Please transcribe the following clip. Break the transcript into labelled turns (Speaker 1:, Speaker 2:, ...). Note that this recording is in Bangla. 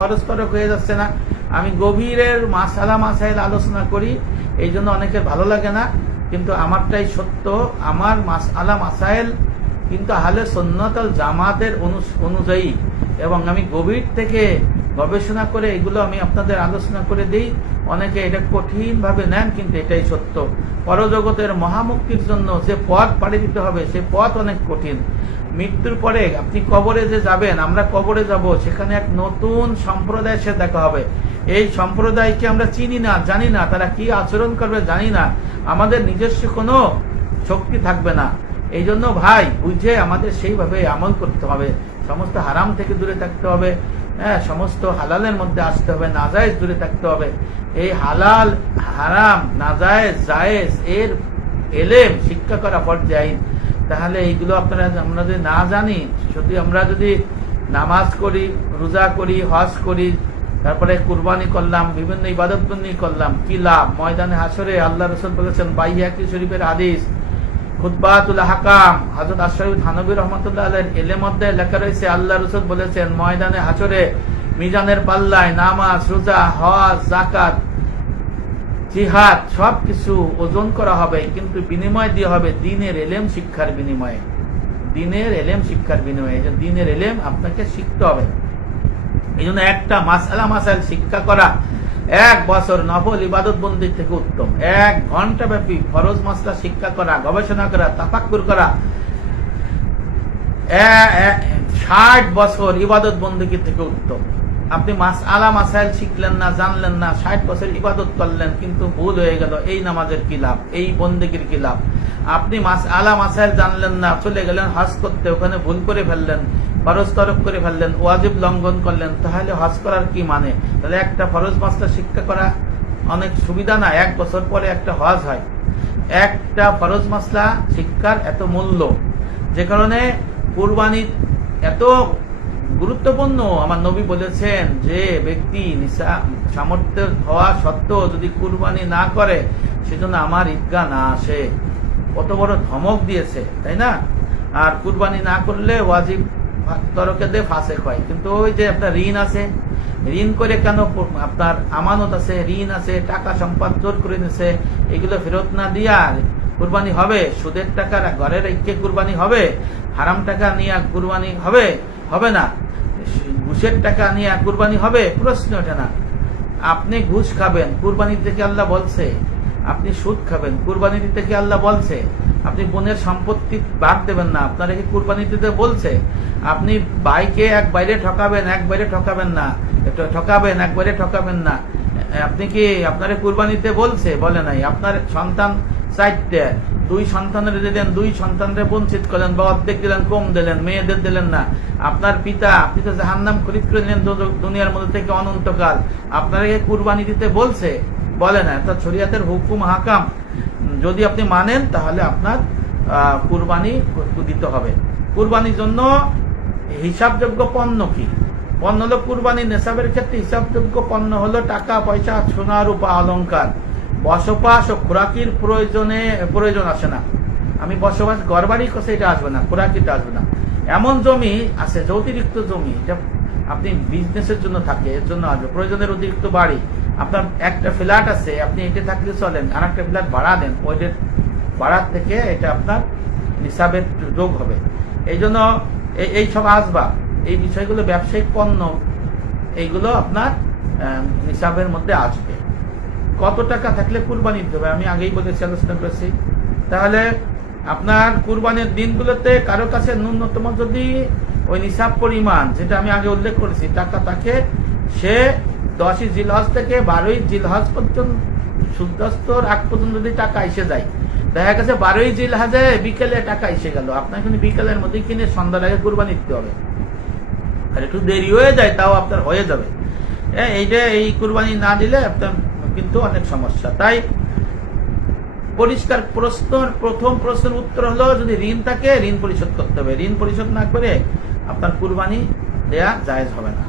Speaker 1: পরস্পরক হয়ে যাচ্ছে না। আমি গভীরের মাসালা মাসাইল আলোচনা করি, এই জন্য অনেকের ভালো লাগে না, কিন্তু আমারটাই সত্য, আমার মাস আলা মাসাইল কিন্তু হালে সন্ন্যতল জামাতের অনু- অনুযায়ী এবং আমি গভীর থেকে গবেষণা করে এগুলো আমি আপনাদের আলোচনা করে দিই। অনেকে এটা কঠিন ভাবে নেন, কিন্তু এটাই সত্য। পরজগতের মহামুক্তির জন্য যে পথ পাড়ি দিতে হবে, সে পথ অনেক কঠিন। মৃত্যুর পরে আপনি কবরে যে যাবেন, আমরা কবরে যাব, সেখানে এক নতুন সম্প্রদায়ের সাথে দেখা হবে। এই সম্প্রদায়কে আমরা চিনি না, জানি না, তারা কি আচরণ করবে জানি না। আমাদের নিজস্ব কোনো শক্তি থাকবে না। এই জন্য ভাই, বুঝে আমাদের সেইভাবে আমল করতে হবে। সমস্ত হারাম থেকে দূরে থাকতে হবে। হ্যাঁ সমস্ত হালালের মধ্যে আসতে হবে, নাজায়েজ দূরে থাকতে হবে। এই হালাল, হারাম, নাজায়েজ, জায়েজ, এর এলেম, শিক্ষা করা পর্যায়ে তাহলে এইগুলো আপনারা, আমরা যদি না জানি, যদি আমরা যদি নামাজ করি, রোজা করি, হজ করি, তারপরে কুরবানি করলাম, বিভিন্ন ইবাদত বন্দি করলাম, কি লাভ? ময়দানে হাসরে আল্লাহ রসুল বলেছেন বাইয়াকি শরীফের আদিস খুদ্বাতুল হাকাম হজরত আশরাফ থানবী রহমতুল্লাহ আলের এলে মধ্যে লেখা রয়েছে, আল্লাহ রসুল বলেছেন, ময়দানে হাসরে মিজানের পাল্লায় নামাজ, রোজা, হজ জাকাত জিহাদ সব কিছু ওজন করা হবে, কিন্তু বিনিময় দিয়ে হবে দিনের এলেম শিক্ষার বিনিময়ে। দিনের এলেম শিক্ষার বিনিময়ে। এই দিনের এলেম আপনাকে শিখতে হবে। এই জন্য একটা মাসালা মাসাইল শিক্ষা করা এক বছর নফল ইবাদত বন্দি থেকে উত্তম। এক ঘণ্টা ব্যাপী ফরজ মাসলা শিক্ষা করা, গবেষণা করা, তাফাক্কুর করা। ষাট বছর ইবাদত বন্দী থেকে উত্তম? আপনি মাস আলা মাসাইল শিখলেন না, জানলেন না, ষাট বছর ইবাদত করলেন, কিন্তু ভুল হয়ে গেল, এই নামাজের কি লাভ? এই বন্দিগির কি লাভ? আপনি মাস আলা মাসাইল জানলেন না, চলে গেলেন হজ করতে, ওখানে ভুল করে ফেললেন। ফরজ তরফ করে ফেললেন, ওয়াজিব লঙ্ঘন করলেন, তাহলে হজ করার কি মানে? তাহলে একটা ফরজ মাসলা শিক্ষা করা অনেক সুবিধা না? এক বছর পরে একটা হজ হয়। একটা ফরজ মাসলা শিক্ষার এত মূল্য, যে কারণে কুরবানি এত গুরুত্বপূর্ণ। আমার নবী বলেছেন যে ব্যক্তি নিসা সামর্থ্য হওয়া সত্ত্বেও যদি কুরবানি না করে, সেজন্য আমার ঈদগাহ না আসে। কত বড় ধমক দিয়েছে, তাই না? আর কুরবানি না করলে ওয়াজিব তরকে দিয়ে ফাঁসে হয় কিন্তু ওই যে আপনার ঋণ আছে, ঋণ করে কেন আপনার আমানত আছে, ঋণ আছে, টাকা সম্পদ জোর করে নিছে, এগুলো ফেরত না কুরবানি হবে, সুদের টাকা ঘরের রেখে কুরবানি হবে, হারাম টাকা নিয়ে কুরবানি হবে হবে না। ঘুষের টাকা নিয়ে কুরবানি হবে, প্রশ্ন ওঠে না। আপনি ঘুষ খাবেন কুরবানি থেকে আল্লাহ বলছে আপনি সুদ খাবেন। কুরবানি দিতে কি আল্লাহ বলছে? আপনি বোনের সম্পত্তি বাদ দেবেন না। আপনারা কি কুরবানি দিতে বলছে? আপনি বাইকে এক বাইরে ঠকাবেন, এক বাইরে ঠকাবেন না। ঠকাবেন, এক বাইরে ঠকাবেন না। আপনি কি আপনার কুরবানিতে বলছে? বলে নাই। আপনার সন্তান চারটে। দুই সন্তানের দিলেন দুই সন্তানরে বঞ্চিত করলেন বা অর্ধেক দিলেন, কম দিলেন, মেয়েদের দিলেন না। আপনার পিতা, আপনি তো জাহান্নাম খরিদ করে নিলেন দু- দুনিয়ার মধ্যে থেকে অনন্তকাল। আপনাকে কুরবানি দিতে বলছে? বলে না তা শরিয়াতের হুকুম, হাকাম। যদি আপনি মানেন, তাহলে আপনার কুরবানি দিতে হবে। কুরবানির জন্য হিসাবযোগ্য পণ্য কি? পণ্য হলো কুরবানি নেশাবের ক্ষেত্রে হিসাবযোগ্য পণ্য হলো টাকা, পয়সা, সোনা, রূপা, অলংকার। বসবাস ও খোরাকির প্রয়োজনে, প্রয়োজন আসে না। আমি বসবাস কোথায় এটা আসবে না, খোরাকিটা আসবে না। এমন জমি আছে, যে অতিরিক্ত জমি, এটা আপনি বিজনেসের জন্য থাকে, এর জন্য আসবে। প্রয়োজনের অতিরিক্ত বাড়ি। আপনার একটা ফ্ল্যাট আছে, আপনি এটা থাকলে চলেন আর একটা ফ্ল্যাট ভাড়া দেন ওইটার ভাড়ার থেকে এটা আপনার নিসাবের যোগ হবে। এই জন্য এই- সব আসবাব এই বিষয়গুলো ব্যবসায়িক পণ্য, এইগুলো আপনার নিসাবের মধ্যে আসবে। কত টাকা থাকলে কুরবানি দিতে হবে? আমি আগেই বলেছি, আলোচনা করেছি। তাহলে আপনার কুরবানির দিনগুলোতে কারও কাছে ন্যূনতম যদি ওই নিসাব পরিমাণ, যেটা আমি আগে উল্লেখ করেছি, টাকা তাকে সে দশই জিলহজ থেকে বারোই জিলহজ পর্যন্ত সূর্যাস্তর আগ পর্যন্ত যদি টাকা এসে যায় দেখা গেছে বারোই জিলহাজে বিকেলে টাকা এসে গেল। আপনার কিন্তু বিকেলের মধ্যে কিনে সন্ধ্যার আগে কুরবানি দিতে হবে। আর একটু দেরি হয়ে যায় তাও আপনার হয়ে যাবে। হ্যাঁ, এইটা এই কুরবানি না দিলে আপনার কিন্তু অনেক সমস্যা। তাই পরিষ্কার প্রশ্ন প্রথম প্রশ্নের উত্তর হলো যদি ঋণ থাকে ঋণ পরিশোধ করতে হবে। ঋণ পরিশোধ না করে আপনার কুরবানি দেয়া জায়েজ হবে না।